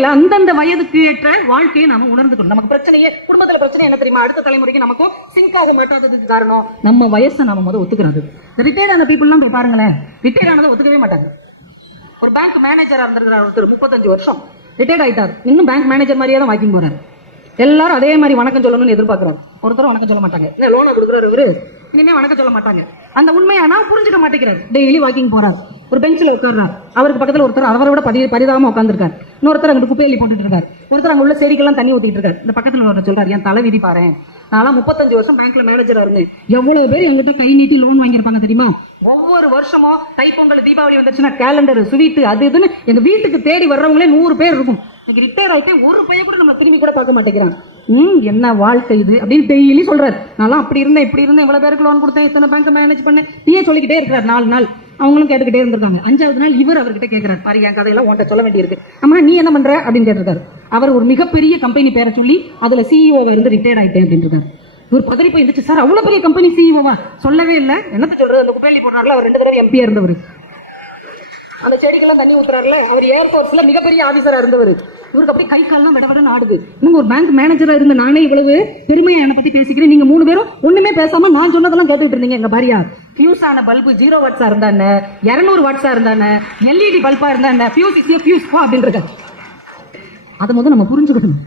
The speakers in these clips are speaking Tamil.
வாழ்க்கையில அந்தந்த வயதுக்கு ஏற்ற வாழ்க்கையை நாம உணர்ந்துக்கணும். நமக்கு பிரச்சனையே குடும்பத்துல பிரச்சனை என்ன தெரியுமா? அடுத்த தலைமுறைக்கு நமக்கும் சிங்க் ஆக மாட்டாததுக்கு காரணம் நம்ம வயசை நாம முதல் ஒத்துக்கிறது. ரிட்டையர்ட் ஆன பீப்புள்லாம் போய் பாருங்களேன். ரிட்டையர்ட் ஆனதை ஒத்துக்கவே மாட்டாங்க. ஒரு பேங்க் மேனேஜரா இருந்திருக்கிறார் ஒருத்தர் முப்பத்தஞ்சு வருஷம். ரிட்டையர்ட் ஆயிட்டார். இன்னும் பேங்க் மேனேஜர் மாதிரியே தான் வாக்கிங் போறாரு. எல்லாரும் அதே மாதிரி வணக்கம் சொல்லணும்னு எதிர்பார்க்கறாரு. ஒருத்தர் வணக்கம் சொல்ல மாட்டாங்க. என்ன லோனை கொடுக்குறாரு இவரு? இனிமே வணக்கம் சொல்ல மாட்டாங்க. அந்த உண்மையை ஆனா புரிஞ்சுக்க மாட்டேங்கிறாரு டெய்லி வாக்கிங் போறாரு. ஒரு பெஞ்சில் உட்கார்றாரு அவருக்கு பக்கத்துல ஒருத்தர் அவரை விட பதி பரிதாபமாக உட்காந்துருக்காரு இன்னொருத்தர் அங்கிட்டு குப்பையலி போட்டுட்டு இருக்காரு ஒருத்தர் அங்க உள்ள செடிக்கெல்லாம் தண்ணி ஊத்திட்டு இருக்காரு இந்த பக்கத்துல ஒருத்தர் சொல்றாரு என் தலை விதி பாரு நான்லாம் முப்பத்தஞ்சு வருஷம் பேங்க்ல மேனேஜரா இருந்தேன். எவ்வளவு பேர் எங்கிட்ட கை நீட்டி லோன் வாங்கியிருப்பாங்க தெரியுமா? ஒவ்வொரு வருஷமும் தைப்பொங்கல் தீபாவளி வந்துச்சுன்னா கேலண்டர் ஸ்வீட் அது இதுன்னு எங்க வீட்டுக்கு தேடி வர்றவங்களே நூறு பேர் இருக்கும். இன்னைக்கு ரிட்டையர் ஆயிட்டே ஒரு பையன் கூட நம்ம திரும்பி கூட பார்க்க மாட்டேங்கிறான். ம் என்ன வாழ்க்கை இது? அப்படின்னு டெய்லி சொல்றாரு. நான்லாம் அப்படி இருந்தேன் இப்படி இருந்தேன். இவ்வளவு பேருக்கு லோன் கொடுத்தேன் இத்தனை பேங்க் மேனேஜ் பண்ணேன். நீயே சொல்லிக்கிட்டே இருக்கிறார் நாலு நாள். அவங்களும் கேட்டுக்கிட்டே இருந்திருக்காங்க. அஞ்சாவது நாள் இவர் அவர்கிட்ட கேட்கிறார் பாரு என் கதையெல்லாம் உன்ட்ட சொல்ல வேண்டியிருக்கு. அம்மா நீ என்ன பண்ற? அப்படின்னு கேட்டிருக்காரு. அவர் ஒரு மிகப்பெரிய கம்பெனி பேரை சொல்லி அதுல சிஇஓ இருந்து ரிட்டையர்ட் ஆயிட்டேன் அப்படின்னு இவர் பதறி போய் இருந்துச்சு சார் அவ்வளவு பெரிய கம்பெனி சிஇஓவா சொல்லவே இல்லை. என்னத்த சொல்றது? அந்த குப்பேலி போனார்ல அவர் ரெண்டு தடவை எம்பியா இருந்தவர். அந்த செடிக்கெல்லாம் தண்ணி ஊத்துறாருல அவர் ஏர்போர்ட்ஸ்ல மிகப்பெரிய ஆபீசரா இருந்தவர். இவருக்கு அப்படியே கை கால்லாம் விட விட ஆடுது. இன்னும் ஒரு பேங்க் மேனேஜரா இருந்த நானே இவ்வளவு பெருமையா என்னை பத்தி பேசிக்கிறேன்? நீங்க மூணு பேரும் ஒண்ணுமே பேசாம நான் சொன்னதெல்லாம் கேட்டுட்டு இருந்தீங்க எங்க பாரியா? ஃபியூஸ் ஆன பல்பு ஜீரோ வாட்ஸா இருந்தானே இருநூறு வாட்ஸா இருந்தானே எல்இடி பல்பா இருந்தானே ஃபியூஸ் இஸ் ஃபியூஸ் போ அப்படின்னு இருக்காரு அதை முதல் நம்ம புரிஞ்சுக்கணும்.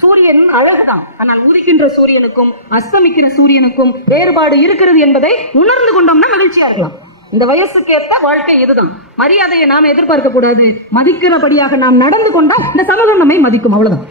சூரியன் அழகுதான். ஆனால் உதிக்கின்ற சூரியனுக்கும் அஸ்தமிக்கிற சூரியனுக்கும் வேறுபாடு இருக்கிறது என்பதை உணர்ந்து கொண்டோம்னா மகிழ்ச்சியா இருக்கலாம். இந்த வயசுக்கு ஏற்ற வாழ்க்கை இதுதான். மரியாதையை நாம் எதிர்பார்க்க கூடாது. மதிக்கிறபடியாக நாம் நடந்து கொண்டால் இந்த சமூகம் நம்மை மதிக்கும். அவ்வளவுதான்.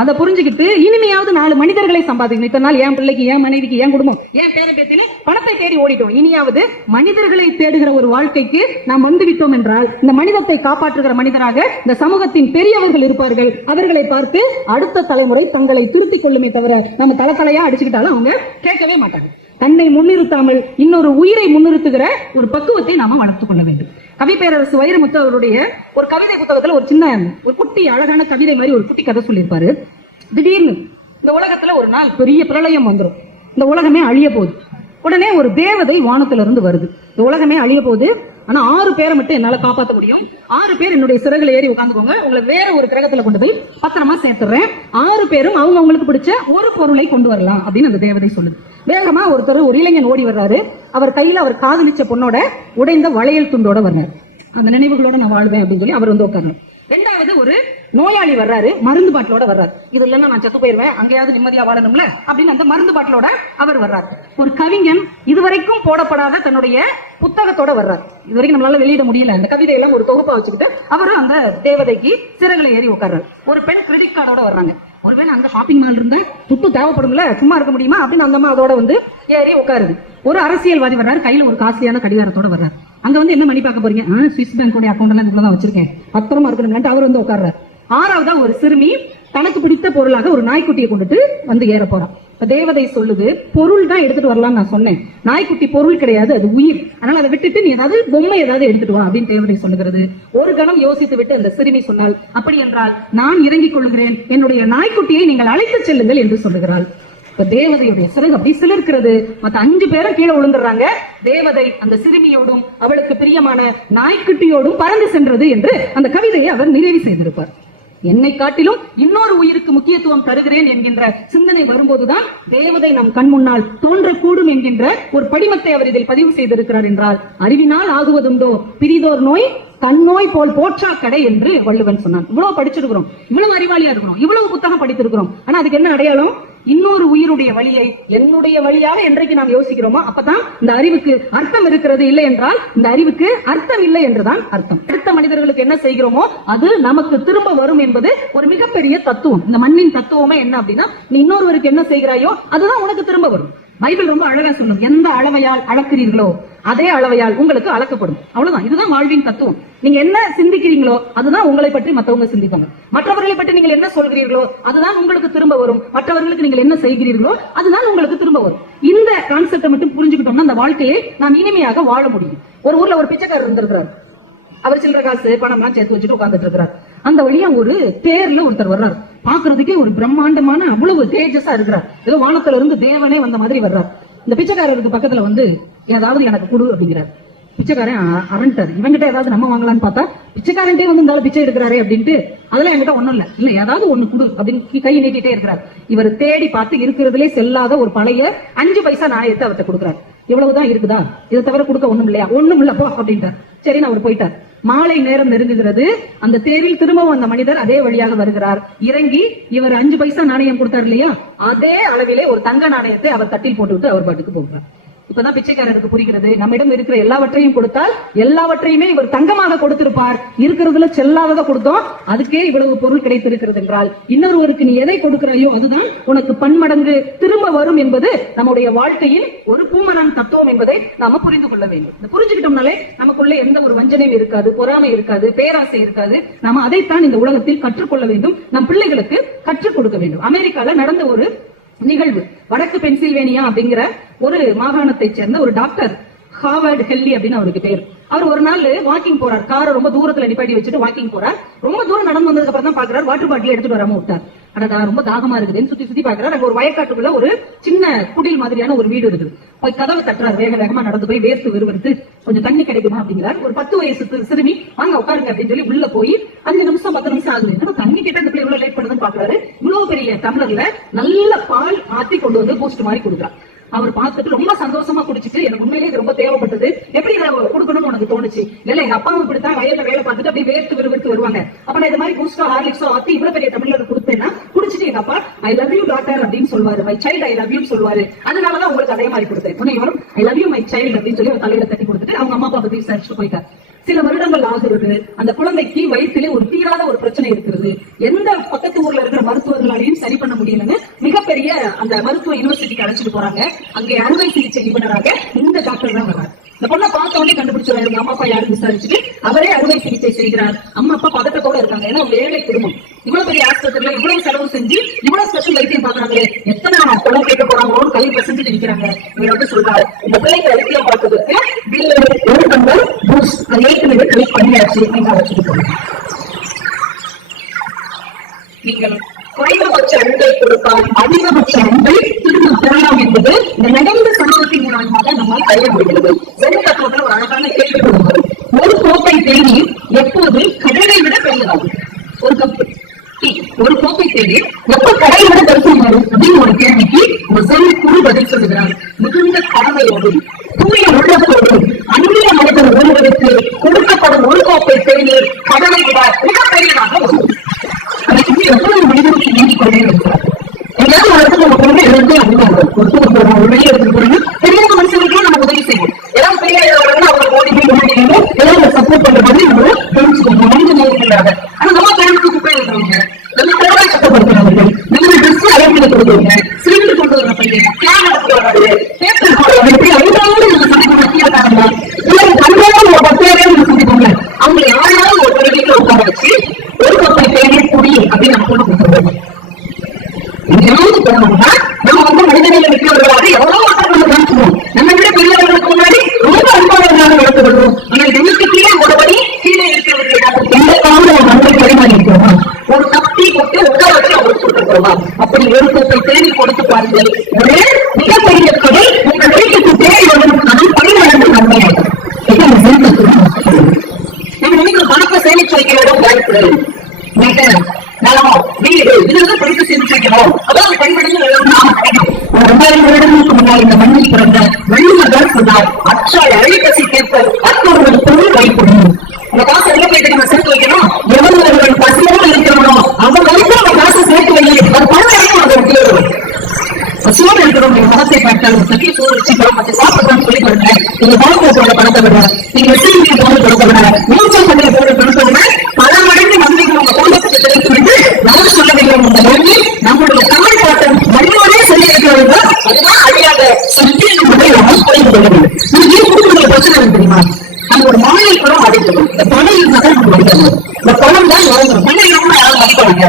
அதை புரிஞ்சுக்கிட்டு இனிமையாவது நாலு மனிதர்களை சம்பாதிக்கணும். இத்தனை நாள் என் பிள்ளைக்கு என் மனைவிக்கு என் குடும்பம் என் பேரு பேத்தின்னு பணத்தை தேடி ஓடிட்டோம். இனியாவது மனிதர்களை தேடுகிற ஒரு வாழ்க்கைக்கு நாம் வந்துவிட்டோம் என்றால் இந்த மனிதத்தை காப்பாற்றுகிற மனிதராக இந்த சமூகத்தின் பெரியவர்கள் இருப்பார்கள். அவர்களை பார்த்து அடுத்த தலைமுறை தங்களை திருத்திக் கொள்ளுமே தவிர நம்ம தலத்தலையா அடிச்சுக்கிட்டாலும் அவங்க கேட்கவே மாட்டாங்க. தன்னை முன்னிறுத்தாமல் இன்னொரு உயிரை முன்னிறுத்துகிற ஒரு பக்குவத்தை நாம வளர்த்துக் கொள்ள வேண்டும். கவி பேரரசு வைரமுத்து அவருடைய ஒரு கவிதை புத்தகத்துல ஒரு சின்ன ஒரு குட்டி அழகான கவிதை மாதிரி ஒரு குட்டி கதை சொல்லியிருப்பாரு. திடீர்னு இந்த உலகத்துல ஒரு நாள் பெரிய பிரளயம் வந்துரும். இந்த உலகமே அழிய போகுது. உடனே ஒரு தேவதை வானத்துல இருந்து வருது. இந்த உலகமே அழிய போகுது. ஆனா ஆறு பேரை மட்டும் என்னால காப்பாத்த முடியும். ஆறு பேர் என்னுடைய சிறகுல ஏறி உட்காந்துக்கோங்க உங்களை வேற ஒரு கிரகத்துல கொண்டு போய் பத்திரமா சேர்த்துறேன். ஆறு பேரும் அவங்க அவங்களுக்கு பிடிச்ச ஒரு பொருளை கொண்டு வரலாம் அப்படின்னு அந்த தேவதை சொல்லுது. வேகமா ஒருத்தர் ஒரு இளைஞன் ஓடி வர்றாரு. அவர் கையில அவர் காதலிச்ச பொண்ணோட உடைந்த வளையல் துண்டோட வர்றாரு. அந்த நினைவுகளோட நான் வாழ்வேன் அப்படின்னு சொல்லி அவர் வந்து உட்காரு ரெண்டாவது ஒரு நோயாளி வர்றாரு மருந்து பாட்டிலோட வர்றாரு. இது இல்லைன்னா நான் செத்து போயிருவேன் அங்கேயாவது நிம்மதியா வாழணும்ல அப்படின்னு அந்த மருந்து பாட்டிலோட அவர் வர்றாரு. ஒரு கவிஞன் இதுவரைக்கும் போடப்படாத தன்னுடைய புத்தகத்தோட வர்றாரு. இதுவரைக்கும் நம்மளால வெளியிட முடியல. அந்த கவிதையெல்லாம் ஒரு தொகுப்பா வச்சுக்கிட்டு அவரும் அந்த தேவதைக்கு சிறகுல ஏறி உட்கார்றாரு. ஒரு பெண் கிரெடிட் கார்டோட வர்றாங்க. ஒருவேளை அங்க ஷாப்பிங் மால் இருந்தா துட்டு தேவைப்படும்ல சும்மா இருக்க முடியுமா? அப்படின்னு அந்த அம்மா அதோட வந்து ஏறி உட்காருது. ஒரு அரசியல்வாதி வர்றாரு கையில ஒரு காஸ்ட்லியான கடிகாரத்தோட வர்றாரு. அங்க வந்து என்ன மணி பார்க்க போறீங்க? ஆ, சுவிஸ் பேங்கோட அக்கௌண்ட் எல்லாம் இதுக்குள்ள தான் வச்சிருக்கேன். பத்திரமா இருக்கணும்னு அவர் வந்து உட்கார்றாரு. ஆறாவதா ஒரு சிறுமி தனக்கு பிடித்த பொருளாக ஒரு நாய்க்குட்டியை கொண்டுட்டு வந்து ஏற போறான் தேவதை சொல்லுது பொருள் தான் எடுத்துட்டு வரலாம்னு நான் சொன்னேன். நாய்க்குட்டி பொருள் கிடையாது அது உயிர். அதனால அதை விட்டுட்டு நீ ஏதாவது பொம்மை ஏதாவது எடுத்துட்டு வா அப்படின்னு தேவதை சொல்லுகிறது. ஒரு கணம் யோசித்து விட்டு அந்த சிறுமி சொன்னால் அப்படி என்றால் நான் இறங்கிக் கொள்கிறேன் என்னுடைய நாய்க்குட்டியை நீங்கள் அழைத்து செல்லுங்கள் என்று சொல்லுகிறாள். இப்ப தேவதையுடைய சிறகு அப்படி சிலிருக்கிறது. மத்த அஞ்சு பேரும் கீழே விழுந்துடுறாங்க. தேவதை அந்த சிறுமியோடும் அவளுக்கு பிரியமான நாய்க்குட்டியோடும் பறந்து சென்றது என்று அந்த கவிதையை அவர் நிறைவு செய்திருப்பார். என்னை காட்டிலும் இன்னொரு உயிருக்கு முக்கியத்துவம் தருகிறேன் என்கின்ற சிந்தனை வரும்போதுதான் தேவதை நம் கண் முன்னால் தோன்றக்கூடும் என்கின்ற ஒரு படிமத்தை அவர் இதில் பதிவு செய்திருக்கிறார் என்றால் அறிவினால் ஆகுவதுண்டோ? பிரிதோர் நோய் கண்ணோய் போல் போற்றா கடை என்று வள்ளுவன் சொன்னான். இவ்வளவு படிச்சிருக்கிறோம். இவ்வளவு அறிவாளியா இருக்கிறோம். இவ்வளவு புத்தகம் படித்திருக்கிறோம். ஆனா அதுக்கு என்ன அடையாளம்? இன்னொரு உயிருடைய வழியை என்னுடைய வழியாக என்றைக்கு நாம் யோசிக்கிறோமோ அப்பதான் இந்த அறிவுக்கு அர்த்தம் இருக்கிறது இல்லை என்றால் இந்த அறிவுக்கு அர்த்தம் இல்லை என்றுதான் அர்த்தம். அடுத்த மனிதர்களுக்கு என்ன செய்கிறோமோ அது நமக்கு திரும்ப வரும் என்பது ஒரு மிகப்பெரிய தத்துவம். இந்த மண்ணின் தத்துவமே என்ன அப்படின்னா நீ இன்னொருவருக்கு என்ன செய்கிறாயோ அதுதான் உனக்கு திரும்ப வரும். பைபிள் ரொம்ப அழகா சொல்லும். எந்த அளவையால் அளக்கிறீர்களோ அதே அளவையால் உங்களுக்கு அளக்கப்படும். அவ்வளவுதான். இதுதான் வாழ்வின் தத்துவம். நீங்க என்ன சிந்திக்கிறீங்களோ அதுதான் உங்களை பற்றி மற்றவங்க சிந்திப்பாங்க. மற்றவர்களை பற்றி நீங்கள் என்ன சொல்கிறீர்களோ அதுதான் உங்களுக்கு திரும்ப வரும். மற்றவர்களுக்கு நீங்கள் என்ன செய்கிறீர்களோ அதுதான் உங்களுக்கு திரும்ப வரும். இந்த கான்செப்டை மட்டும் புரிஞ்சுக்கிட்டோம்னா அந்த வாழ்க்கையை நாம் இனிமையாக வாழ முடியும். ஒரு ஊர்ல ஒரு பிச்சைக்காரர் இருந்திருக்கிறார். அவர் சில்லற காசு பணம்லாம் சேர்த்து வச்சுட்டு உட்கார்ந்துட்டு இருக்கிறார். அந்த வழியா ஒரு தேர்ல ஒருத்தர் வர்றாரு. பாக்குறதுக்கே ஒரு பிரம்மாண்டமான அவ்வளவு தேஜஸா இருக்கிறார். ஏதோ வானத்துல இருந்து தேவனே வந்த மாதிரி வர்றார். இந்த பிச்சைக்காரருக்கு பக்கத்துல வந்து ஏதாவது எனக்கு கொடு அப்படிங்கிறார். பிச்சைக்காரன் அ- இவங்கிட்ட ஏதாவது நம்ம வாங்கலாம்னு பார்த்தா பிச்சைக்காரன்ட்டே வந்து இருந்தாலும் பிச்சை எடுக்கிறாரே அப்படின்ட்டு அதெல்லாம் என்கிட்ட ஒண்ணும் இல்ல. இல்ல ஏதாவது ஒண்ணு கொடு அப்படின்னு கை நீட்டிட்டே இருக்கிறார். இவர் தேடி பார்த்து இருக்கிறதுலே செல்லாத ஒரு பழைய அஞ்சு பைசா நாயத்தை அவர்கிட்ட கொடுக்குறாரு. இவ்வளவுதான் இருக்குதா? இதை தவிர கொடுக்க ஒண்ணும் இல்லையா? ஒண்ணும் இல்ல போ அப்படின்ட்டார். சரி அவர் போயிட்டார். மாலை நேரம் நெருங்குகிறது. அந்த தேரில் திரும்பவும் அந்த மனிதர் அதே வழியாக வருகிறார். இறங்கி இவர் அஞ்சு பைசா நாணயம் கொடுத்தார் இல்லையா? அதே அளவிலே ஒரு தங்க நாணயத்தை அவர் தட்டில் போட்டுவிட்டு அவர் பாட்டுக்கு போகிறார். இப்பதான் பிச்சைக்காரருக்கு புரிகிறது. நம்மிடம் இருக்கிற எல்லாவற்றையும் கொடுத்தால் எல்லாவற்றையுமே இவர் தங்கமாக கொடுத்திருப்பார். இருக்கிறதுல செல்லாததை கொடுத்தோம். அதுக்கே இவ்வளவு பொருள் கிடைத்திருக்கிறது என்றால் இன்னொருவருக்கு நீ எதை கொடுக்கிறாயோ அதுதான் உனக்கு பன்மடங்கு திரும்ப வரும் என்பது நம்முடைய வாழ்க்கையின் ஒரு பூமனான் தத்துவம் என்பதை நாம புரிந்து கொள்ள வேண்டும். இந்த புரிஞ்சுக்கிட்டோம்னாலே நமக்குள்ள எந்த ஒரு வஞ்சனையும் இருக்காது பொறாமை இருக்காது பேராசை இருக்காது. நாம அதைத்தான் இந்த உலகத்தில் கற்றுக்கொள்ள வேண்டும். நம் பிள்ளைகளுக்கு கற்றுக் கொடுக்க வேண்டும். அமெரிக்கால நடந்த ஒரு நிகழ்வு. வடக்கு பென்சில்வேனியா அப்படிங்கிற ஒரு மாகாணத்தை சேர்ந்த ஒரு டாக்டர் ஹாவர்ட் ஹெல்லி அப்படின்னு அவருக்கு பேர். அவர் ஒரு நாள் வாக்கிங் போறார். காரை ரொம்ப தூரத்துல நிப்பாட்டி வச்சுட்டு வாக்கிங் போறார். ரொம்ப தூரம் நடந்து வந்ததுக்கு அப்புறம் தான் பாக்குறாரு. வாட்டர் பாட்டில் எடுத்துட்டு வராம விட்டார் அடடா ரொம்ப தாகமா இருக்குதுன்னு சுத்தி சுத்தி பாக்குறாரு. அங்க ஒரு வயக்காட்டுக்குள்ள ஒரு சின்ன குடில் மாதிரியான ஒரு வீடு இருக்குது. போய் கதவை தட்டுறாரு. வேக வேகமா நடந்து போய் வேர்த்து விறுவிறுத்து கொஞ்சம் தண்ணி கிடைக்குமா அப்படிங்கிறார். ஒரு பத்து வயசு சிறுமி வாங்க உட்காருங்க அப்படின்னு சொல்லி உள்ள போய் அஞ்சு நிமிஷம் பத்து நிமிஷம் ஆகுது. என்னடா தண்ணி கிட்ட இந்த பிள்ளை இவ்வளவு லேட் பண்ணுதுன்னு பாக்குறாரு. இவ்வளவு பெரிய டம்ளர்ல நல்ல பால் மாத்தி கொண்டு வந்து பூஸ்ட் மாதிரி கொடுக்குறான். அவர் பார்த்துட்டு ரொம்ப சந்தோஷமா குடிச்சிட்டு எனக்கு உண்மையிலே இது ரொம்ப தேவைப்பட்டது. எப்படி இதை கொடுக்கணும்னு உனக்கு தோணுச்சு? இல்ல எங்க அப்பாவும் இப்படித்தான் வயல்ல வேலை பார்த்துட்டு அப்படியே வேர்த்து விறுவிறுத்து வருவாங்க. அப்ப நான் இது மாதிரி பூஸ்டோ ஹார்லிக்ஸோ ஆத்தி இவ்வளவு பெரிய தமிழர் கொடுத்தேன்னா குடிச்சிட்டு எங்க அப்பா ஐ லவ் யூ டாக்டர் அப்படின்னு சொல்லுவாரு. My child I love you சொல்லுவாரு. அதனாலதான் உங்களுக்கு அதே மாதிரி கொடுத்தேன். துணைவரும் I love you my child அப்படின்னு சொல்லி ஒரு தலையில தட்டி கொடுத்துட்டு அவங்க அம்மா அப்பா பத்தி விசாரிச்சுட்டு போயிட்டாரு. சில வருடங்கள் ஆகிறது. அந்த குழந்தைக்கு வயிற்றிலே ஒரு தீராத ஒரு பிரச்சனை இருக்கிறது. எந்த பக்கத்து ஊர்ல இருக்கிற மருத்துவர்களாலையும் சரி பண்ண முடியலன்னு மிகப்பெரிய அந்த மருத்துவ யூனிவர்சிட்டிக்கு அழைச்சிட்டு போறாங்க. அங்கே அறுவை சிகிச்சை நிபுணராக இந்த டாக்டர் தான் வர்றாரு. இந்த பொண்ணை பார்த்த உடனே கண்டுபிடிச்சாரு அம்மா அப்பா யாரும் விசாரிச்சுட்டு அவரே அறுவை சிகிச்சை செய்கிறார். அம்மா அப்பா பதட்டத்தோட இருக்காங்க. ஏன்னா ஒரு ஏழை குடும்பம். இவ்வளவு பெரிய ஆஸ்பத்திரியில இவ்வளவு செலவு செஞ்சு இவ்வளவு ஸ்பெஷல் வைத்தியம் பாக்குறாங்களே எத்தனை பணம் கேட்க போறாங்களோன்னு கை பசஞ்சு நிக்கிறாங்க இவர் வந்து சொல்றாரு. இந்த பிள்ளைங்க வைத்தியம் பார்த்ததுக்கு பில்லு ஒரு நம்பர் ஜூஸ் அது ஏற்கனவே கலெக்ட் பண்ணியாச்சு நீங்க வச்சுட்டு நீங்கள் குறைந்தபட்ச அன்பை கொடுத்தால் அதிகபட்ச அன்பை திரும்ப பெறலாம் என்பது இந்த நடந்த சம்பவத்தின் மூலமாக நம்மால் அறிய முடிகிறது. வெள்ள தத்துவத்தில் ஒரு அழகான கேள்வி கொடுக்கிறது ஒரு கோப்பை தேடி எப்போது கடலை விட பெரியதாகும். ஒரு கோப்பை தேடி எப்ப கடலை விட தரிசனம் வரும் அப்படின்னு ஒரு கேள்விக்கு ஒரு செல் குழு பதில் சொல்லுகிறார். மிகுந்த கடமையோடும் தூய உள்ளத்தோடு அந்நிய மனிதன் ஒருவருக்கு கொடுக்கப்படும் ஒரு கோப்பை தேநீர் கடலை விட மிக பெரியதாக வரும் அதுக்கு எவ்வளவு மனிதனுக்கு நீங்கிக் கொண்டே இருக்கிறார் எல்லாரும் வளர்த்து நம்ம கொண்டு எல்லாருமே அனுப்பாங்க ஒருத்தர் போறோம் ஒரு வெளியே எடுத்துட்டு போறோம் தெரியாத மனுஷனுக்கு நம்ம உதவி செய்வோம் ஏதாவது பெரிய வரணும் அவங்க ஓடி போய் முன்னாடி நின்று எல்லாரும் சப்போர்ட் பண்ற மாதிரி நம்ம தெரிஞ்சுக்கணும் மனித நேரத்துக்காக ஆனா நம்ம பேருக்கு குப்பை இருக்கிறவங்க நம்ம திறமை கஷ்டப்படுத்துறவர்கள் நம்ம ட்ரெஸ் அழைப்பிட கொடுக்குறவங்க சிலிண்டர் கொண்டு வர பையன் கேன் எடுத்து வர்றது பேப்பர் போடுறது இப்படி அவங்களாவது நம்ம சந்திக்க மாட்டேங்கிறாங்க இல்லை கண்டிப்பாக ஒரு பத்து பேரே நம்ம சந்திப்போம்ல அவங்க யாராவது ஒரு ஒரு வீட்டுல உட்கார வச்சு ஒரு பக்கம் தேநீர் குடி அப்படின்னு நம்ம கொண்டு கொடுத்துருவோம் எங்கேயாவது போனோம்னா நம்ம வந்து மனிதனில் இருக்கிறவர்களாக எவ்வளவு மக்கள் நம்ம காமிச்சுவோம் நம்ம விட பெரியவர்களுக்கு முன்னாடி ரொம்ப அன்பானவர்களாக நடத்துகிறோம் ஆனால் நமக்கு கீழே ஒருபடி கீழே இருக்கிறவர்கள் எந்த காலம் நம்ம அன்பை பரிமாறி இருக்கிறோமா ஒரு கப்பி போட்டு உட்கார வச்சு அவங்களுக்கு அப்படி ஒரு தேடி கொடுத்து பாருங்கள். ஒரே மிகப்பெரிய தொகை உங்கள் வீட்டுக்கு தேடி வரும். அது பரிமாறந்து நன்மையாகும் இது பணத்தை சேமிச்சு வைக்கிறோம் பேங்க்ல நகரம் நலம் வீடு இதெல்லாம் படித்து சேமிச்சு வைக்கணும் அதாவது பயன்படுத்தி ரெண்டாயிரம் வருடங்களுக்கு முன்னால் இந்த மண்ணில் பிறந்த வள்ளுவர் தான் சொன்னார். அச்சால் அழைப்பசி கேட்பது அத்தொரு பொருள் வைப்படும் அந்த காசு எங்க போய் தெரியுமா சேர்த்து வைக்கணும் எவர்கள் பசியோடு இருக்கிறவனோ அவங்க வரைக்கும் அந்த காசை சேர்த்து வைக்கணும் அது பணம் வரைக்கும் அதை விட்டு பசியோடு இருக்கிறவங்க மனத்தை சோறு சொல்லி நீங்க பாலத்தை போட பணத்தை விட நீங்க வெற்றி போட பணத்தை விட மூச்சல் பண்ணி போட பணத்தை விட பல மடங்கு நன்மைகள் உங்க குடும்பத்துக்கு கிடைக்கும் என்று நான் சொல்ல வேண்டும் இந்த நன்மை நம்முடைய தமிழ் பாட்டம் மண்ணோடே சொல்லி இருக்கிறது அதுதான் அழியாத சக்தி என்பதை நாம் புரிந்து கொள்ள வேண்டும் நீங்க குடும்பத்துல பிரச்சனை தெரியுமா அந்த ஒரு மாநில படம் இந்த பணம் இருந்தால் நம்ம அடிக்கணும் இந்த பணம் தான் பணம் யாரும் மதிப்பாங்க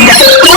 Yes.